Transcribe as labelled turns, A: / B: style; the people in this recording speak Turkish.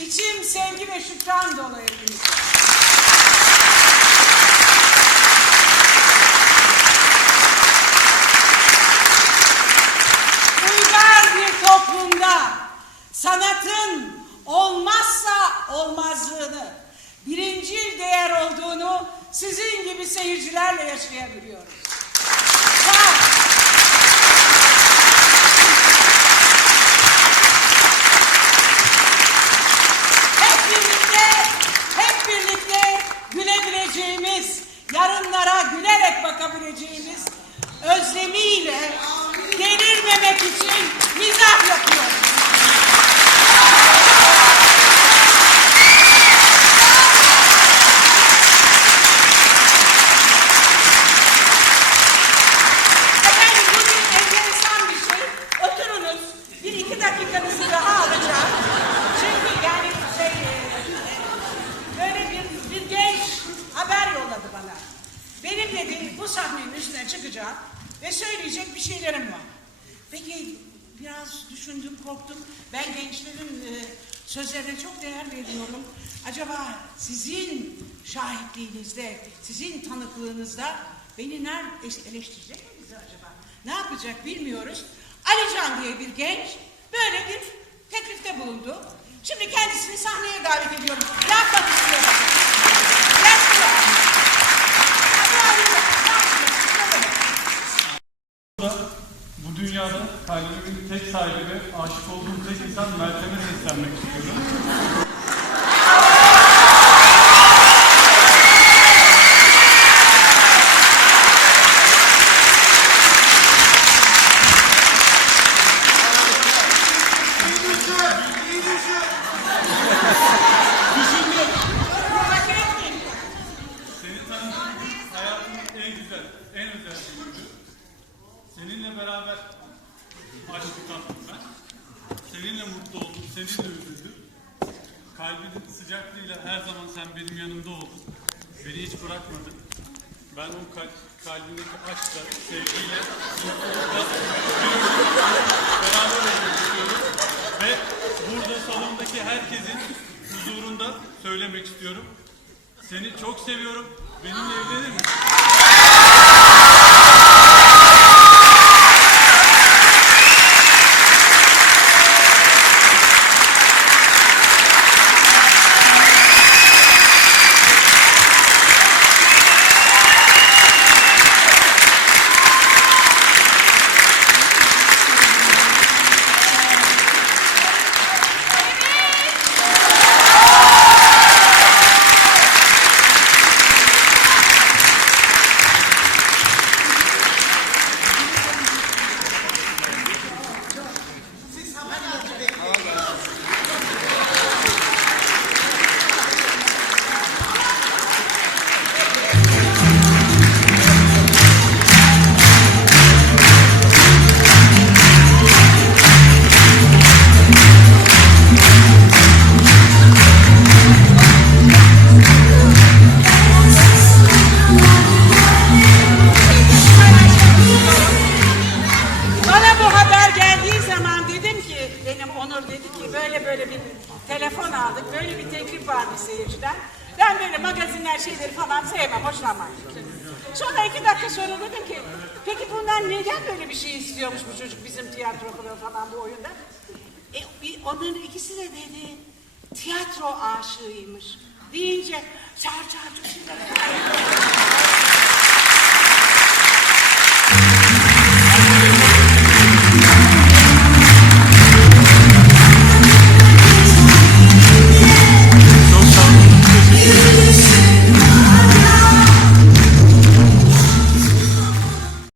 A: İçim sevgi ve şükran dolu hepinize. Uygar bir toplumda sanatın olmazsa olmazlığını, birincil değer olduğunu sizin gibi seyircilerle yaşayabiliyoruz. Üstüne çıkacağım ve söyleyecek bir şeylerim var. Peki biraz düşündüm, korktum. Ben gençlerin e, sözlerine çok değer veriyorum. Acaba sizin şahitliğinizde, sizin tanıklığınızda beni nerede eleştirecek mi bizi acaba? Ne yapacak bilmiyoruz. Alican diye bir genç böyle bir teklifte bulundu. Şimdi kendisini sahneye davet ediyorum. Ne
B: dünyada kalbimin tek sahibi aşık olduğum tek insan Meltem'e seslenmek istiyorum. Seninle beraber aşkı tattım ben. Seninle mutlu oldum, seninle üzüldüm. Kalbinin sıcaklığıyla her zaman sen benim yanımda oldun. Beni hiç bırakmadın. Ben o kalp, kalbindeki aşkla, sevgiyle, beraber olmak. Ve burada salondaki herkesin huzurunda söylemek istiyorum. Seni çok seviyorum. Benimle evlenir misin?
A: Onur dedi ki böyle böyle bir telefon aldık, böyle bir teklif vardı seyirciden. Ben böyle magazinler şeyleri falan sevmem, hoşlanmam. Sonra iki dakika sonra dedim ki, peki bunlar neden böyle bir şey istiyormuş bu çocuk bizim tiyatro falan bu oyunda? E, onların ikisi de dedi, tiyatro aşığıymış. Deyince çağır çağır